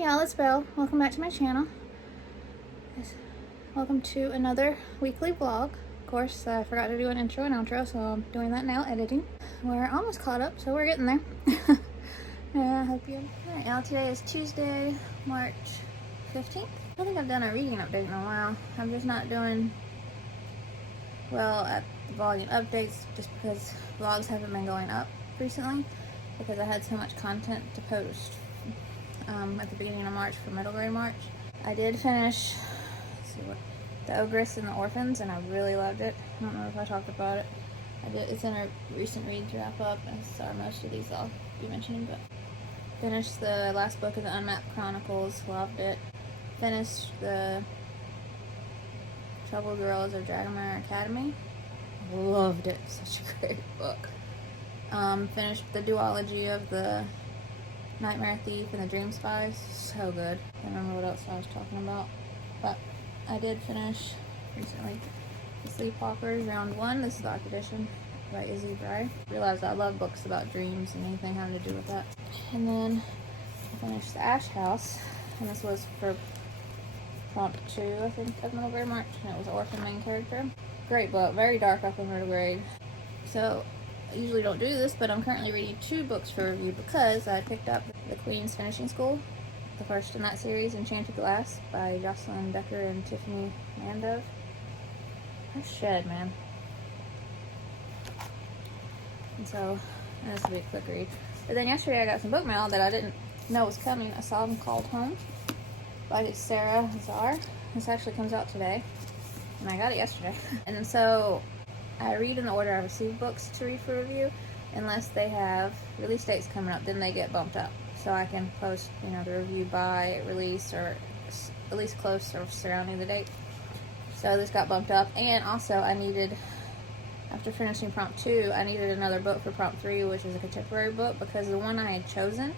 Hey y'all, it's Belle. Welcome back to my channel. Welcome to another weekly vlog. Of course, I forgot to do an intro and outro, so I'm doing that now, editing. We're almost caught up, so we're getting there. I hope you. Alright, y'all, today is Tuesday, March 15th. I don't think I've done a reading update in a while. I'm just not doing well at the volume updates just because vlogs haven't been going up recently because I had so much content to post at the beginning of March for middle grade March. I did finish The Ogress and the Orphans, and I really loved it. I don't know if I talked about it. It's in a recent reads wrap up, and sorry, most of these I'll be mentioning, but finished the last book of the Unmapped Chronicles, loved it. Finished the Troubled Girls of Dragomir Academy, loved it, such a great book. Finished the duology of the Nightmare Thief and the Dream Spies, so good. I don't remember what else I was talking about, but I did finish recently The Sleepwalkers Round 1. This is the Dark Edition by Izzi Breigh. Realized I love books about dreams and anything having to do with that. And then I finished The Ash House, and this was for prompt 2, I think, of middle grade March, and it was an orphan main character. Great book, very dark upper middle grade. So I usually don't do this, but I'm currently reading 2 books for review because I picked up The Queen's Finishing School, the first in that series, Enchanted Glass by Joslyne and Tyffany Mandov. Nice shed, man. And so, this will be a quick read. But then yesterday I got some book mail that I didn't know was coming. I saw them called Home by Sara, Zarr. This actually comes out today, and I got it yesterday. And so I read in the order I receive books to read for review, unless they have release dates coming up, then they get bumped up. So I can post, the review by release or at least close or surrounding the date. So this got bumped up, and also I needed, after finishing prompt 2, I needed another book for prompt 3, which is a contemporary book, because the one I had chosen,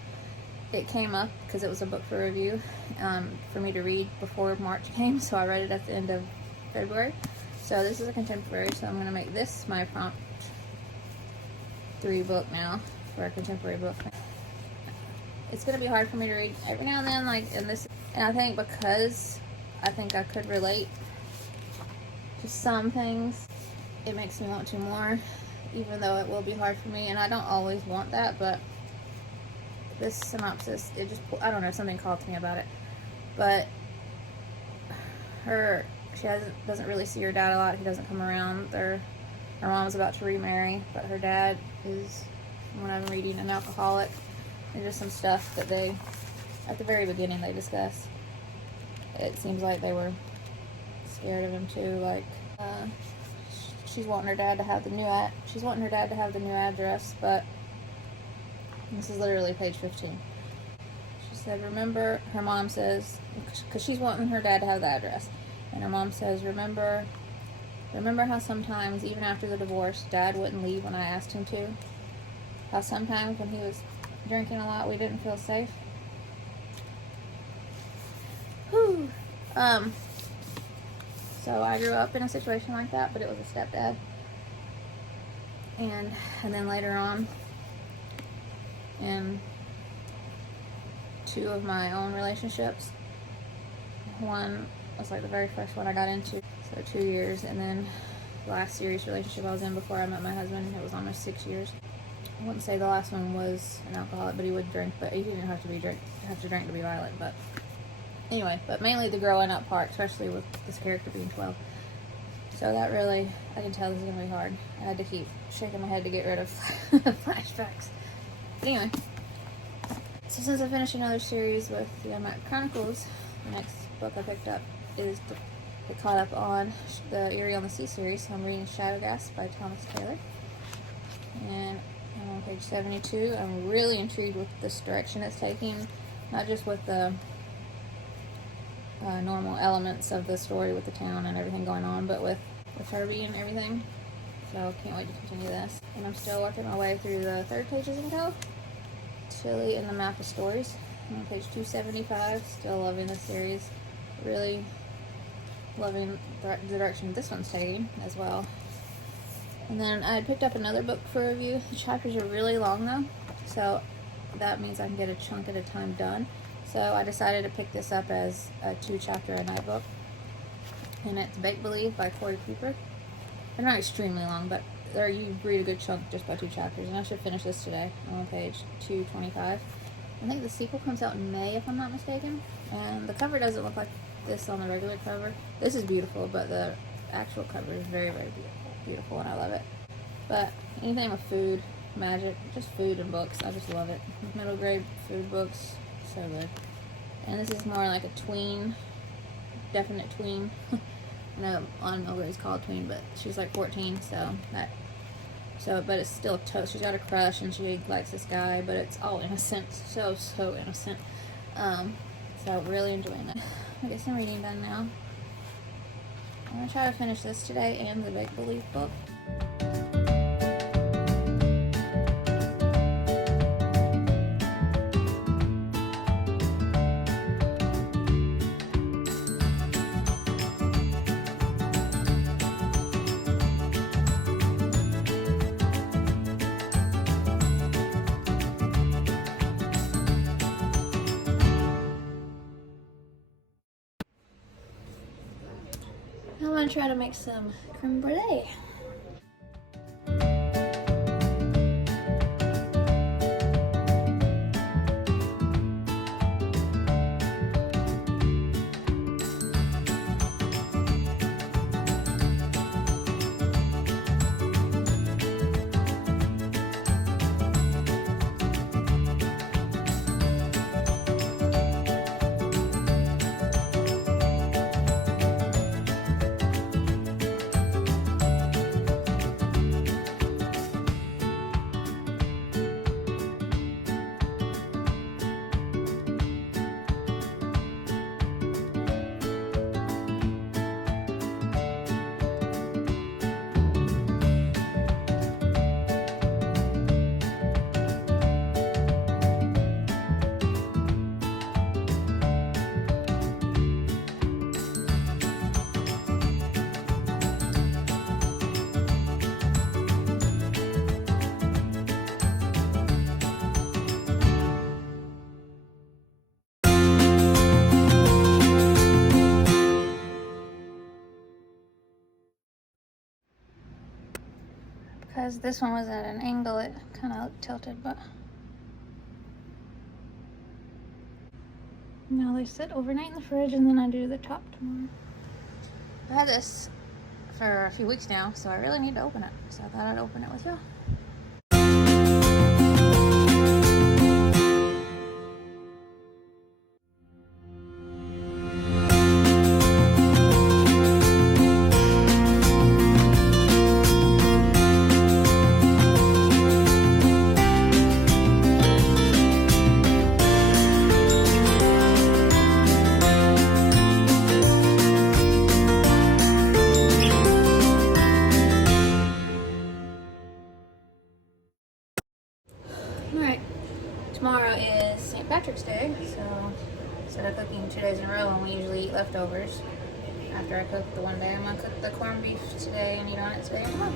it came up because it was a book for review for me to read before March came, so I read it at the end of February. So this is a contemporary, so I'm going to make this my prompt 3 book now for a contemporary book. It's going to be hard for me to read every now and then, and I think because I think I could relate to some things, it makes me want to more, even though it will be hard for me, and I don't always want that, but this synopsis, it just, I don't know, something called to me about it. But she doesn't really see her dad a lot. He doesn't come around. Her mom's about to remarry, but her dad is, from what I'm reading, an alcoholic. And just some stuff that they, at the very beginning, they discuss. It seems like they were scared of him too. Like, she's wanting her dad to have the new address, but this is literally page 15. She said, remember, her mom says, because she's wanting her dad to have the address. And her mom says, remember how sometimes, even after the divorce, Dad wouldn't leave when I asked him to? How sometimes when he was drinking a lot, we didn't feel safe? Whew. So I grew up in a situation like that, but it was a stepdad. And then later on, in 2 of my own relationships, one was like the very first one I got into, so 2 years, and then the last serious relationship I was in before I met my husband, it was almost 6 years. I wouldn't say the last one was an alcoholic, but he would drink, but he didn't have to drink to be violent, but anyway, but mainly the growing up part, especially with this character being 12. So that really, I can tell this is going to be hard. I had to keep shaking my head to get rid of flashbacks. But anyway, so since I finished another series with the Unmapped Chronicles, the next book I picked up is to get caught up on the Eerie on the Sea series. So I'm reading Shadowghast by Thomas Taylor, and I'm on page 72. I'm really intrigued with this direction it's taking, not just with the normal elements of the story with the town and everything going on, but with Herbie and everything. So can't wait to continue this. And I'm still working my way through the 3rd pages in tow. Tilly and the Map of Stories. I'm on page 275. Still loving this series. Really loving the direction this one's taking as well. And then I picked up another book for review. The chapters are really long though, so that means I can get a chunk at a time done. So I decided to pick this up as a 2-chapter a night book. And it's Make Believe by Cori. They're not extremely long, but you read a good chunk just by 2 chapters. And I should finish this today. I'm on page 225. I think the sequel comes out in May, if I'm not mistaken. And the cover doesn't look like this on the regular cover. This is beautiful, but the actual cover is very, very beautiful, and I love it. But anything with food, magic, just food and books, I just love it. Middle grade food books, so good. And this is more like a tween, definite tween. I know on Ogre is called tween, but she's like 14, but it's still she's got a crush and she likes this guy, but it's all innocent, so innocent. So really enjoying it. I guess I'm reading done now. I'm gonna try to finish this today and the Make Believe book. I'm gonna try to make some creme brulee. Because this one was at an angle, it kind of tilted, but now they sit overnight in the fridge and then I do the top tomorrow. I had this for a few weeks now, so I really need to open it. So I thought I'd open it with y'all. Tomorrow is St. Patrick's Day, so instead of cooking 2 days in a row, and we usually eat leftovers after I cook the one day, I'm going to cook the corned beef today and eat on it today tomorrow.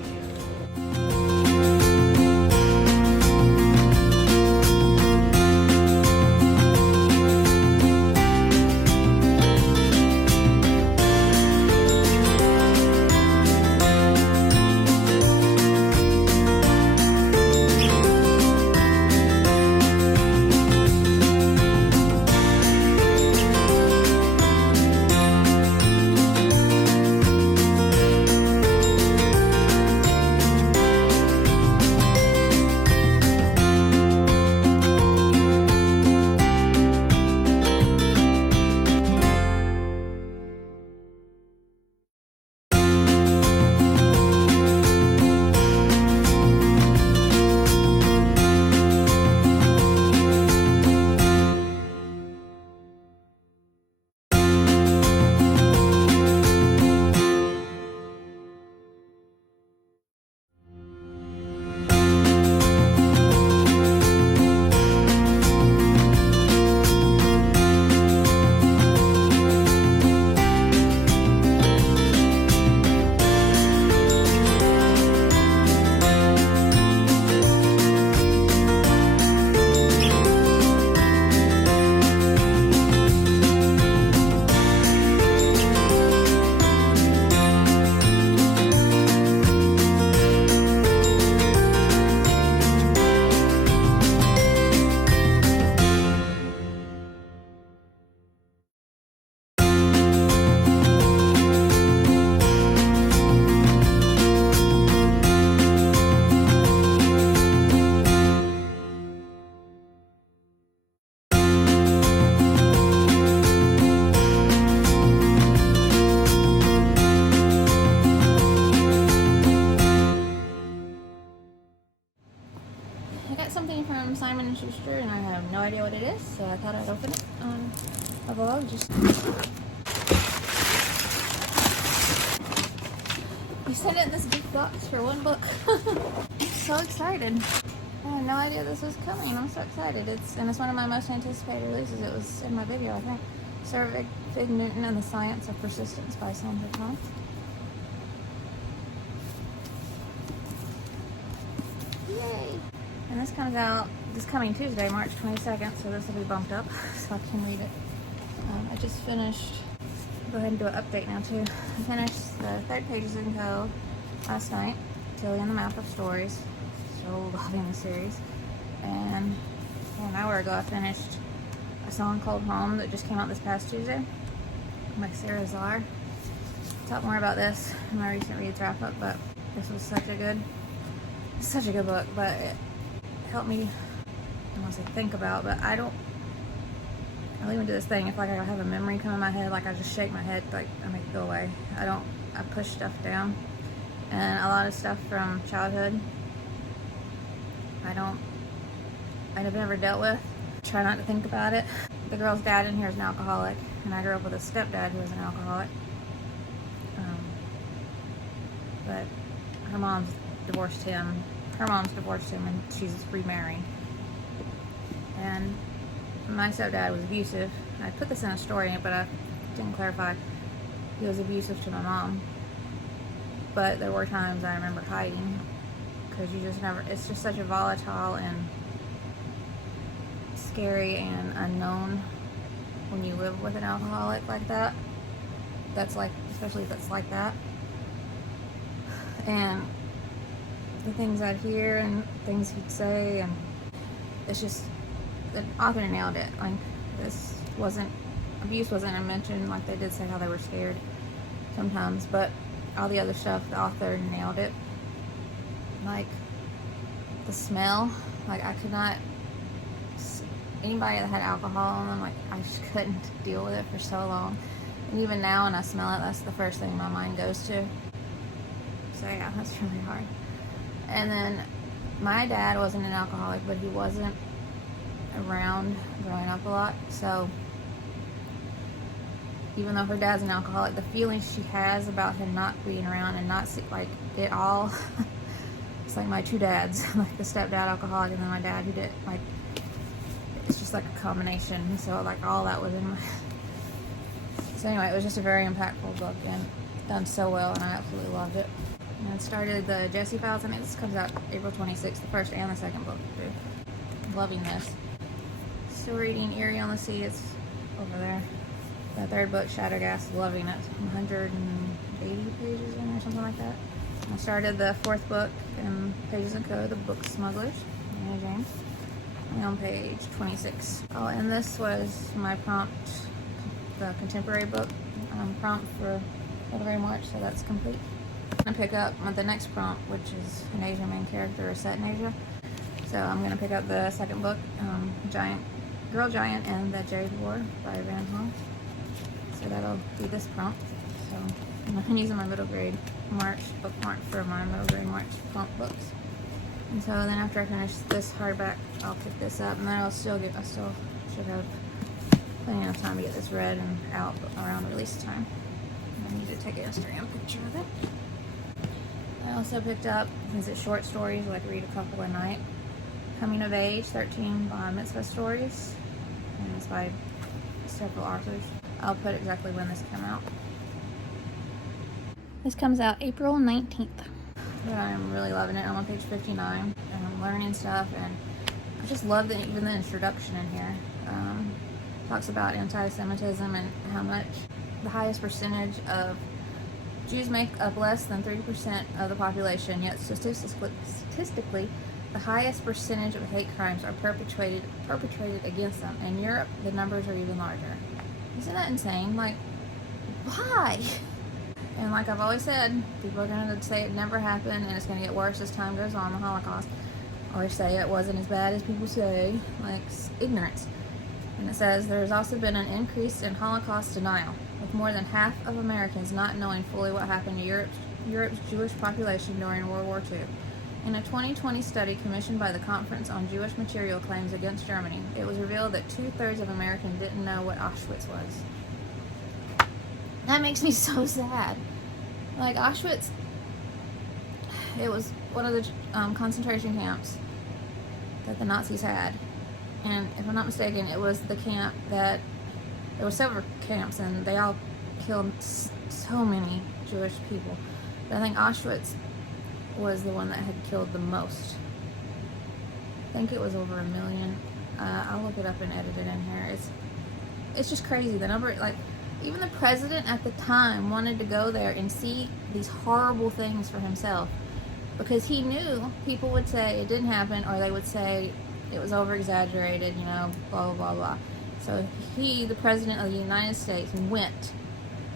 a vlog. Just we sent it in this gift box for one book. So excited. I had no idea this was coming. I'm so excited. It's one of my most anticipated releases. It was in my video, I think. Sara Fig Newton and the Science of Persistence by Sandra Kahn. Yay! And this comes out this coming Tuesday, March 22nd, so this will be bumped up so I can read it. I just finished, go ahead and do an update now too. I finished the third Pages in Co. last night, Tilly in the Mouth of Stories. So loving the series. And an hour ago I finished a song called Home that just came out this past Tuesday by Zarr. I'll talk more about this in my recent reads wrap up, but this was such a good book, but it helped me, I don't want to say think about, but I'll even do this thing if like I have a memory come in my head, like I just shake my head, like I make it go away. I push stuff down, and a lot of stuff from childhood I've never dealt with. Try not to think about it. The girl's dad in here is an alcoholic, and I grew up with a stepdad who was an alcoholic. But her mom's divorced him. Her mom's divorced him, and she's remarried. And my stepdad was abusive. I put this in a story, but I didn't clarify. He was abusive to my mom. But there were times I remember hiding, because you just never, it's just such a volatile and scary and unknown when you live with an alcoholic like that. That's like, especially if it's like that. And the things I'd hear and things he'd say, and it's just, the author nailed it. Like, abuse wasn't mentioned, like they did say how they were scared sometimes, but all the other stuff, the author nailed it. Like, the smell, like I could not, anybody that had alcohol in them, like I just couldn't deal with it for so long. And even now when I smell it, that's the first thing my mind goes to. So yeah, that's really hard. And then my dad wasn't an alcoholic, but he wasn't around growing up a lot. So even though her dad's an alcoholic, the feelings she has about him not being around and not like it all, it's like my two dads, like the stepdad alcoholic and then my dad who did, like, it's just like a combination. So like all that was in my, so anyway, it was just a very impactful book and done so well, and I absolutely loved it. And I started the Jessie Files. I mean, this comes out April 26th, the first and the second book too. Loving this. Still reading Eerie on the Sea, it's over there. The third book, Shadowghast, loving it. 180 pages in or something like that. I started the fourth book in Pages & Co., the book Smugglers, Anna James. I'm on page 26. Oh, and this was my prompt, the contemporary book prompt for February, March, so that's complete. I'm going to pick up the next prompt, which is an Asian main character set in Asia. So I'm going to pick up the second book, Girl Giant and the Jade War by Van Hong. So that'll be this prompt. So I'm using my middle grade March bookmark for my middle grade March prompt books. And so then after I finish this hardback, I'll pick this up, and then I still should have plenty of time to get this read and out around release time. I need to take an Instagram picture of it. I also picked up, is it short stories, like read a couple a night. Coming of Age, 13 Bar Mitzvah Stories, and it's by several authors. I'll put exactly when this came out. This comes out April 19th. I'm really loving it. I'm on page 59, and I'm learning stuff, and I just love even the introduction in here. Talks about anti-Semitism and how much the highest percentage of Jews make up less than 30% of the population, yet statistically, the highest percentage of hate crimes are perpetrated against them. In Europe, the numbers are even larger. Isn't that insane? Like, why? And like I've always said, people are going to say it never happened and it's going to get worse as time goes on, the Holocaust. Or say it wasn't as bad as people say, like ignorance. And it says, there has also been an increase in Holocaust denial, with more than half of Americans not knowing fully what happened to Europe's Jewish population during World War II. In a 2020 study commissioned by the Conference on Jewish Material Claims Against Germany, it was revealed that 2/3 of Americans didn't know what Auschwitz was. That makes me so sad. Like, Auschwitz, it was one of the concentration camps that the Nazis had. And if I'm not mistaken, it was the camp that, there were several camps, and they all killed so many Jewish people. But I think Auschwitz was the one that had killed the most. I think it was over 1 million. I'll look it up and edit it in here. It's just crazy. The number, like, even the president at the time wanted to go there and see these horrible things for himself, because he knew people would say it didn't happen, or they would say it was over exaggerated, you know, blah, blah, blah, blah. So he, the president of the United States, went,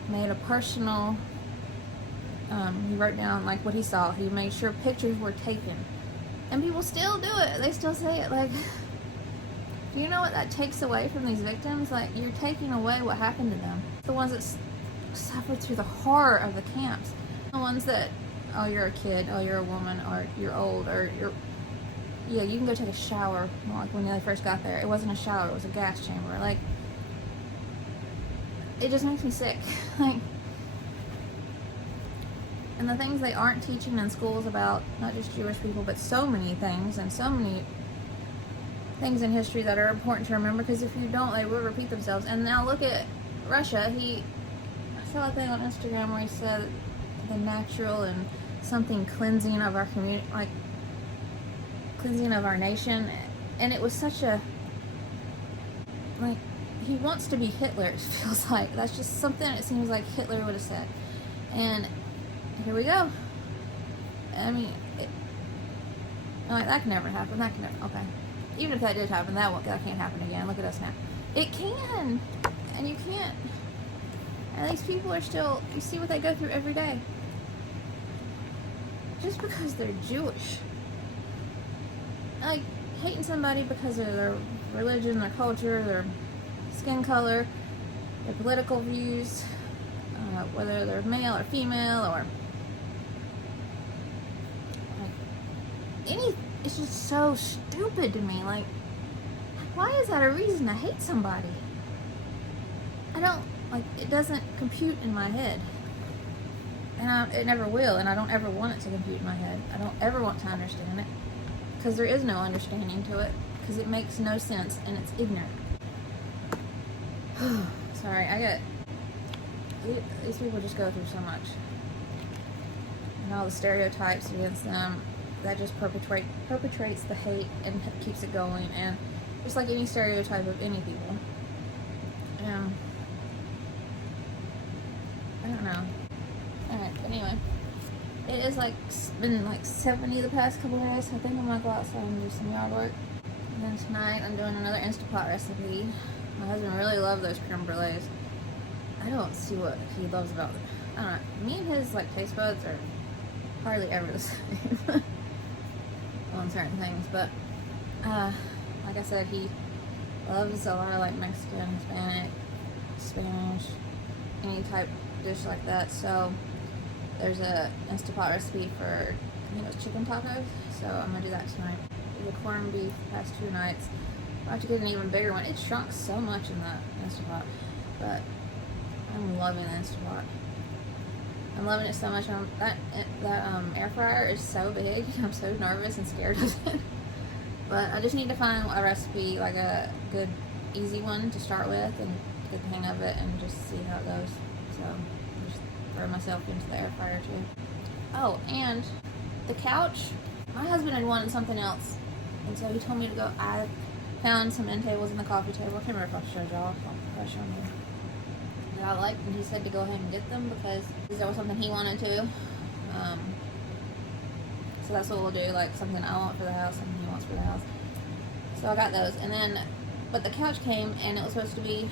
made a personal, he wrote down, like, what he saw. He made sure pictures were taken. And people still do it. They still say it. Like, do you know what that takes away from these victims? Like, you're taking away what happened to them. The ones that suffered through the horror of the camps. The ones that, oh, you're a kid, oh, you're a woman, or you're old, or you're, yeah, you can go take a shower. Like, when they first got there, it wasn't a shower, it was a gas chamber. Like, it just makes me sick. Like, and the things they aren't teaching in schools about not just Jewish people, but so many things, and so many things in history that are important to remember, because if you don't, they will repeat themselves. And now look at Russia. I saw a thing on Instagram where he said the natural and something cleansing of our community, like cleansing of our nation, and it was such a, like, he wants to be Hitler, it feels like. That's just something it seems like Hitler would have said. And here we go. I mean, like, that can never happen. That can never, okay. Even if that did happen, that can't happen again. Look at us now. It can, and you can't. And these people are still, you see what they go through every day. Just because they're Jewish. Like, hating somebody because of their religion, their culture, their skin color, their political views, whether they're male or female, or like, it's just so stupid to me. Like, why is that a reason to hate somebody? I don't, like, it doesn't compute in my head. And it never will, and I don't ever want it to compute in my head. I don't ever want to understand it, because there is no understanding to it, because it makes no sense, and it's ignorant. Sorry, these people just go through so much. And all the stereotypes against them, that just perpetrates the hate and keeps it going, and just like any stereotype of any people. I don't know. Alright, anyway. It is like been like 70 the past couple of days, so I think I'm gonna go outside and do some yard work. And then tonight I'm doing another Instapot recipe. My husband really loved those creme brulees. I don't see what he loves about them. I don't know. Me and his, like, taste buds are hardly ever the same on certain things, but like I said, he loves a lot of, like, Mexican, Hispanic, Spanish, any type dish like that. So there's a Instapot recipe for, I think it was chicken tacos, so I'm gonna do that tonight. The corned beef the past 2 nights. I have to get an even bigger one. It shrunk so much in that Instapot, but I'm loving the Instapot. I'm loving it so much. That air fryer is so big. I'm so nervous and scared of it. But I just need to find a recipe, like a good, easy one to start with, and get the hang of it, and just see how it goes. So just throw myself into the air fryer too. Oh, and the couch. My husband had wanted something else, and so he told me to go. I found some end tables in the coffee table. I can't remember if I showed y'all. I'll show you. That I liked, and he said to go ahead and get them because there was something he wanted to. So that's what we'll do, like something I want for the house, something he wants for the house. So I got those, and then, but the couch came, and it was supposed to be,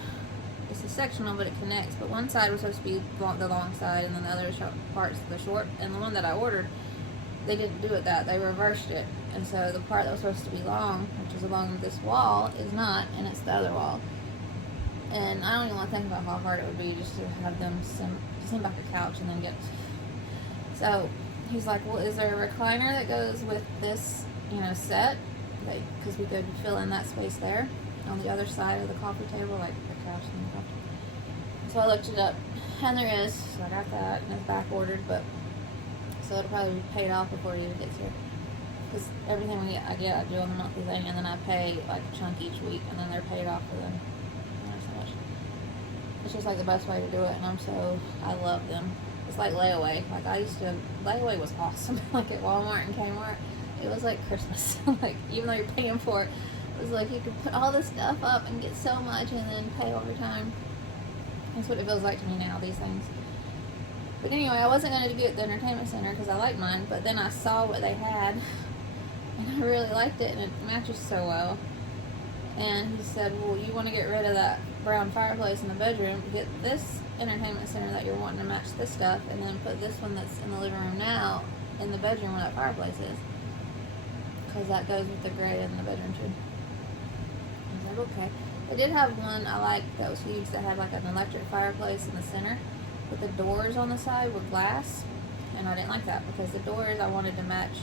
it's a sectional, but it connects, but one side was supposed to be the long side, and then the other part's the short, and the one that I ordered, they didn't do it that, they reversed it, and so the part that was supposed to be long, which is along this wall, is not, and it's the other wall. And I don't even want to think about how hard it would be just to have them send back a couch and then get. So he's like, well, is there a recliner that goes with this, you know, set? Because we could fill in that space there on the other side of the coffee table, like the couch and the coffee. So I looked it up, and there is, so I got that, and it's back ordered, but so it'll probably be paid off before it even gets here. Because everything I do on the monthly thing, and then I pay like a chunk each week, and then they're paid off for them. So much. It's just like the best way to do it, and I love them. It's like layaway. Like layaway was awesome. Like at Walmart and Kmart, it was like Christmas. Like even though you're paying for it, it was like you could put all this stuff up and get so much, and then pay over time. That's what it feels like to me now, these things. But anyway, I wasn't going to get the entertainment center because I like mine, but then I saw what they had, and I really liked it, and it matches so well. And he said, well, you want to get rid of that brown fireplace in the bedroom, get this entertainment center that you're wanting to match this stuff, and then put this one that's in the living room now in the bedroom where that fireplace is. Because that goes with the gray in the bedroom too. I was like, okay. They did have one I liked that was huge that had like an electric fireplace in the center, but the doors on the side were glass, and I didn't like that because the doors I wanted to match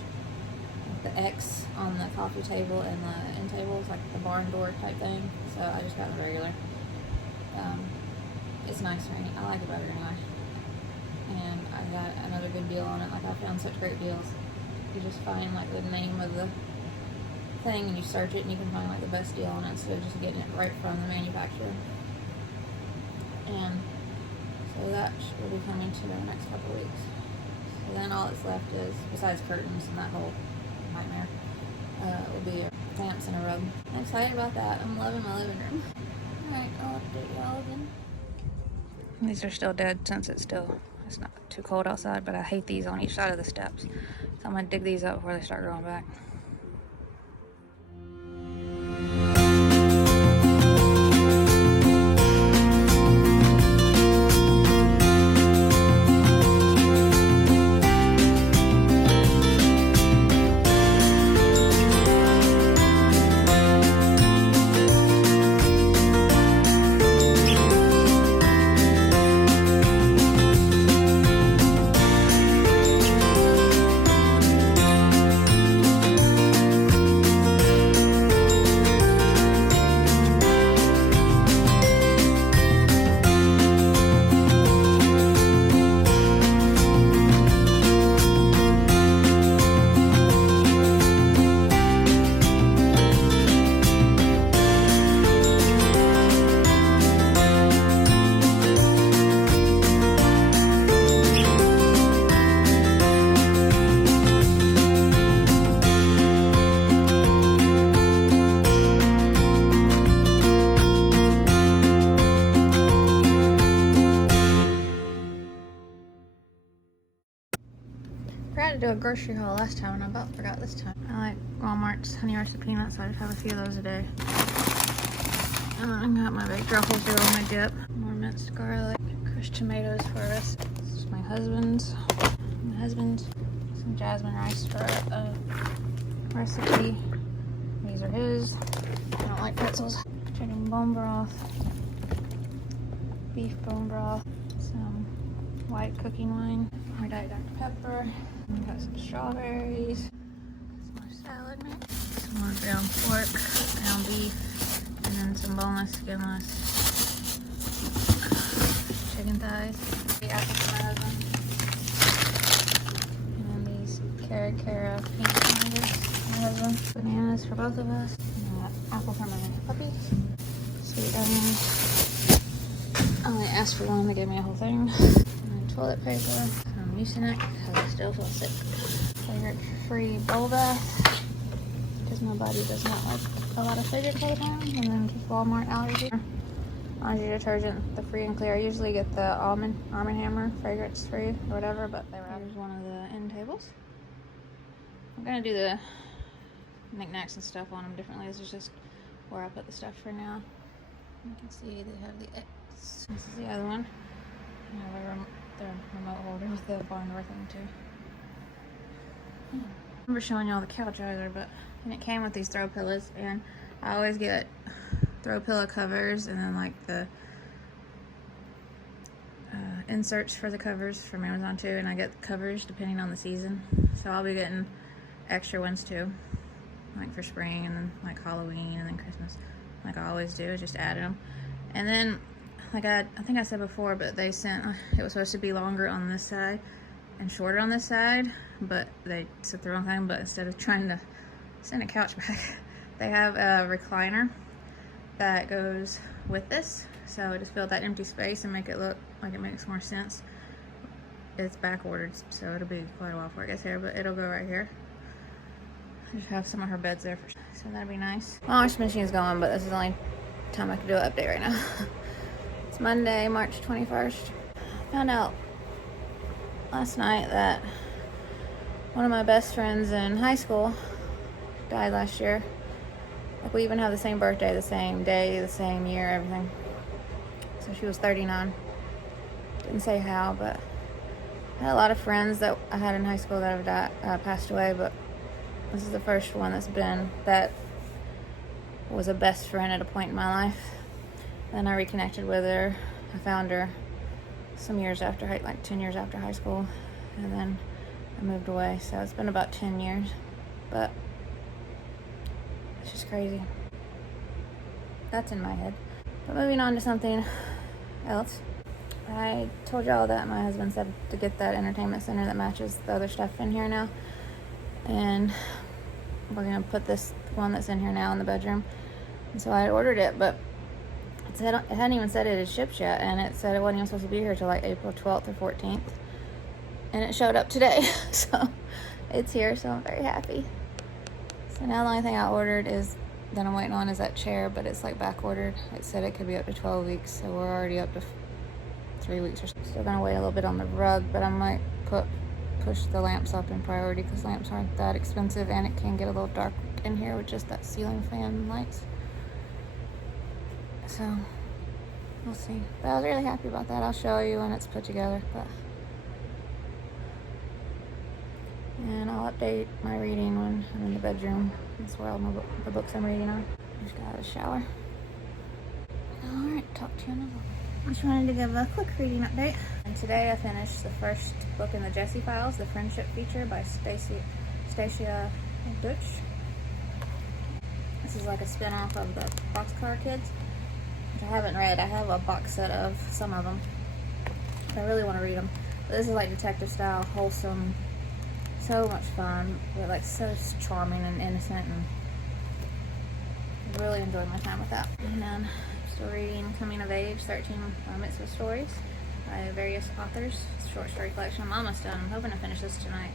the X on the coffee table and the end tables, like the barn door type thing. So I just got the regular. It's nice for me. I like it better anyway. And I got another good deal on it. Like I found such great deals. You just find like the name of the thing and you search it and you can find like the best deal on it instead of just getting it right from the manufacturer. And so that will be coming to the next couple of weeks. So then all that's left is, besides curtains and that whole nightmare, will be lamps and a rug. I'm excited about that. I'm loving my living room. Alright, I'll update y'all again. These are still dead since it's not too cold outside, but I hate these on each side of the steps. So I'm going to dig these up before they start growing back. To do a grocery haul last time and I about forgot this time. I like Walmart's Honey Roasted Peanuts, so I just have a few of those a day. And then I got my big truffles here on my dip. More minced garlic, crushed tomatoes for us. This is my husband's. Some jasmine rice for a recipe. These are his. I don't like pretzels. Chicken bone broth, beef bone broth, some white cooking wine, my Diet Dr. Pepper. We got some strawberries, some more salad mix, some more ground pork, ground beef, and then some boneless, skinless chicken thighs. The apple for my husband. And then these carrot Cara pink tomatoes for my husband. Bananas for both of us. And apple for my puppy. Sweet onions. I only asked for one, they gave me a whole thing. And then toilet paper. I'm using it because I still feel sick. Fragrance-free bowl bath because my body does not like a lot of fragrance all the time. And then just Walmart allergy detergent, the free and clear. I usually get the Arm & Hammer fragrance-free or whatever, but here's one of the end tables. I'm gonna do the knickknacks and stuff on them differently. This is just where I put the stuff for now. You can see they have the X. This is the other one. I have the remote holder with the barn door thing too. I remember showing y'all the couch either, and it came with these throw pillows, and I always get throw pillow covers and then like the in search for the covers from Amazon too, and I get covers depending on the season. So I'll be getting extra ones too, like for spring and then like Halloween and then Christmas, like I always do. I just added them. And then, like I think I said before, but they sent, it was supposed to be longer on this side and shorter on this side, but they said the wrong thing. But instead of trying to send a couch back, they have a recliner that goes with this, so just fill that empty space and make it look like it makes more sense. It's back ordered, so it'll be quite a while before it gets here, but it'll go right here. I just have some of her beds there, so that'd be nice. My washing machine is going, but this is the only time I can do an update right now. It's Monday, March 21st. I found out last night that one of my best friends in high school died last year. Like, we even have the same birthday, the same day, the same year, everything. So she was 39. Didn't say how, but I had a lot of friends that I had in high school that have passed away, but this is the first one that was a best friend at a point in my life. Then I reconnected with her. I found her some years after, like 10 years after high school, and then I moved away. So it's been about 10 years, but it's just crazy. That's in my head. But moving on to something else. I told y'all that my husband said to get that entertainment center that matches the other stuff in here now. And we're gonna put this one that's in here now in the bedroom. And so I ordered it, but it hadn't even said it had shipped yet, and it said it wasn't even supposed to be here till like April 12th or 14th. And it showed up today, so it's here, so I'm very happy. So now the only thing I ordered that I'm waiting on is that chair, but it's like back ordered. It said it could be up to 12 weeks, so we're already up to 3 weeks or so. Still gonna wait a little bit on the rug, but I might push the lamps up in priority because lamps aren't that expensive, and it can get a little dark in here with just that ceiling fan lights. So we'll see. But I was really happy about that. I'll show you when it's put together. And I'll update my reading when I'm in the bedroom. That's where all the books I'm reading are. Just got out of the shower. Alright, talk to you in a moment. I just wanted to give a quick reading update. And today I finished the first book in the Jessie Files, The Friendship Feature by Stacia Dutch. This is like a spin-off of the Boxcar Kids, which I haven't read. I have a box set of some of them. I really want to read them. But this is like detective style, wholesome, so much fun. They're like so charming and innocent, and I really enjoyed my time with that. And then I'm still reading Coming of Age, 13 Bar Mitzvah Stories by various authors. It's a short story collection. I'm almost done. I'm hoping to finish this tonight.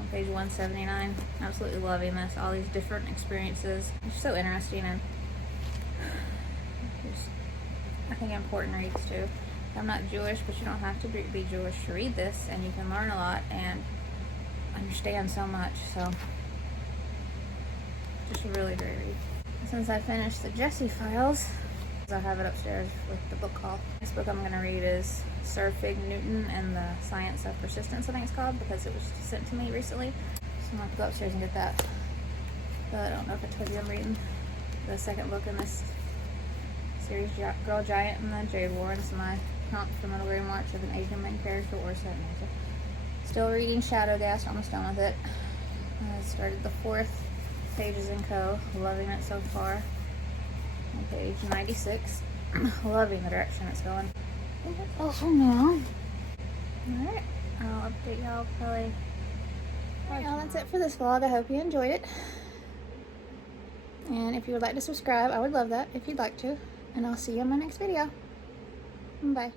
On page 179. Absolutely loving this. All these different experiences. It's so interesting, and I think important reads too. I'm not Jewish, but you don't have to be Jewish to read this, and you can learn a lot and understand so much. So just a really great read. Since I finished the Jessie Files, I have it upstairs with the book haul. This book I'm going to read is Sir Fig Newton and the Science of Persistence, I think it's called, because it was sent to me recently. So I'm going to have to go upstairs and get that. But I don't know if I told you I'm reading the second book in this series, Girl Giant and the Jade War. It's my Hunt for Middle Grey March of an Asian main character or set in Asia. Still reading Shadowghast, almost done with it. I started the 4th pages in Co. Loving it so far. On page 96. Loving the direction it's going. Oh, for now. Alright, I'll update y'all probably. Alright, y'all, that's it for this vlog. I hope you enjoyed it. And if you would like to subscribe, I would love that if you'd like to. And I'll see you in my next video. Bye.